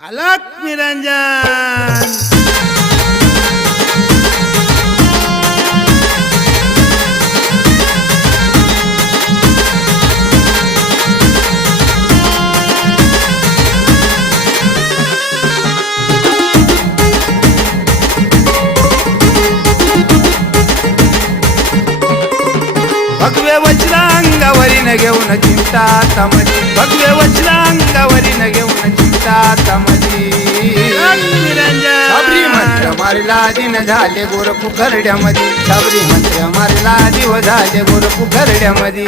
अलग निरंजन भगवे वज्रांगावरी न घेऊन चिंता तमदी भगवे वज्रांगावरी न घेऊन चिंता तमदी सबरी मंत्र मारला दिन झाले गोर पुखरड्यामध्ये सबरी मंत्र मारला दिव झाले गोर पुखरड्यामध्ये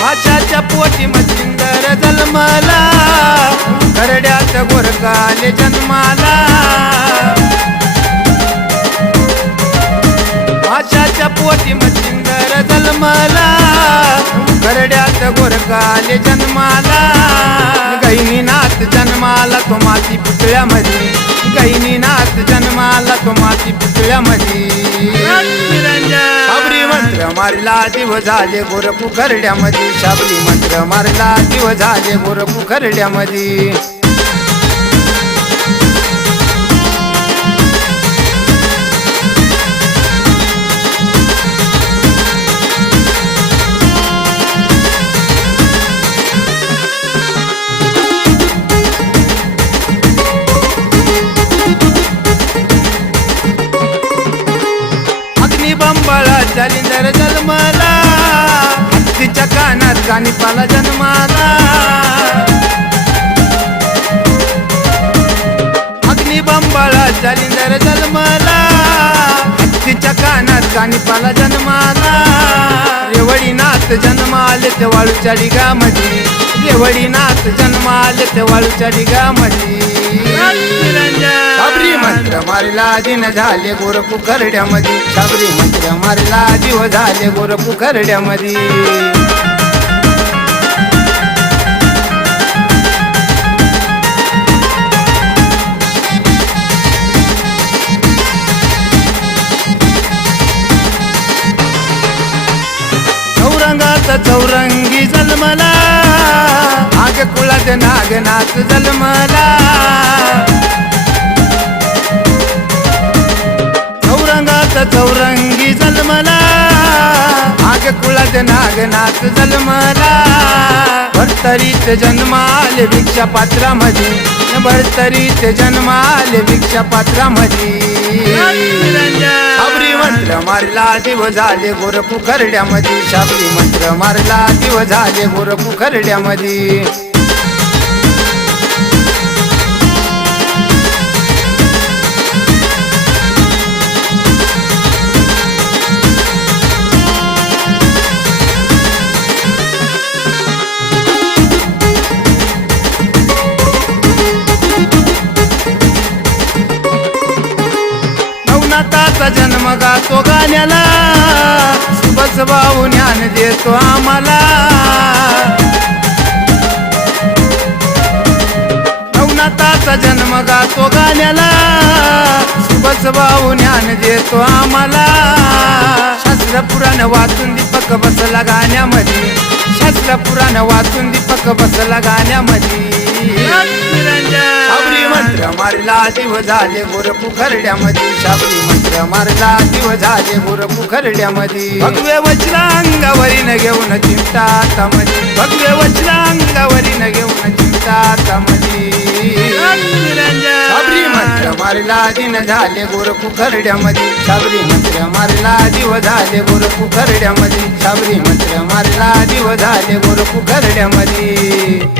वाचाच्या पोटी मच्छिंदर जन्माला खरड्यात गोरकाले जन्माला वाचाच्या पोटी मच्छिंदर जन्माला खरड्यात गोरकाले जन्माला गहिनीनाथ जन्माला तो माती पुतळ्यामध्ये गहिनीनाथ जन्माला तो माती पुतळ्यामध्ये शाबरी मंत्र मारला दिव झाले गोर पुखरड्यामध्ये शाबरी मंत्र मारला दिव झाले गोर पुखरड्यामध्ये बंबाळा जालिंदर जन्माला हत्तीच्या कानात कानिपाला जन्माला अग्नि बंबाळा जालिंदर जन्माला हत्तीच्या कानात कानिपाला जन्माला रेवडीनाथ जन्माले ते वाळूच्या डिगामध्ये रेवडीनाथ जन्माले ते वाळूच्या डिगामध्ये शाबरी मंत्र मारला दिन झाले गोर पुखरड्यामध्ये शाबरी मंत्र मारला दिव झाले गोर पुखरड्यामध्ये चौरंगाचा चौरंगी जन्मला आग कुळात नागनाथ जन्मला चौरंगी जन्मला आग कुळात नागनाथ जन्मला भरतरीत जन्माले भिक्षा पात्रामध्ये भरतरीत जन्माले भिक्षा पात्रामध्ये शाबरी मंत्र मारला दिव झाले गोर पुखरड्यामध्ये शाबरी मंत्र मारला दिव झाले गोर पुखरड्यामध्ये नवनाथाचा जन्म गातो गाण्याला सुबस भाऊ ज्ञान देतो आम्हाला नवनाथाचा जन्म गातो गाण्याला सुबस भाऊ ज्ञान देतो आम्हाला शास्त्र पुराण वाचून दीपक बसला गाण्यामध्ये शास्त्र पुराण वाचून दीपक बसला गाण्यामध्ये शाबरी मंत्र मारला दिव झाले गोर पुखरड्यामध्ये शाबरी मंत्र मारला दिव झाले गोर पुखरड्यामध्ये भगवे वज्रांगावरी न घेऊन चिंता तमदी भगवे वज्रांगावरी न घेऊन चिंता तमदी शाबरी मंत्र मारला दिन झाले गोर पुखरड्यामध्ये शाबरी मंत्र मारला दिव झाले गोर पुखरड्यामध्ये शाबरी मंत्र मारला दिव झाले गोर पुखरड्यामध्ये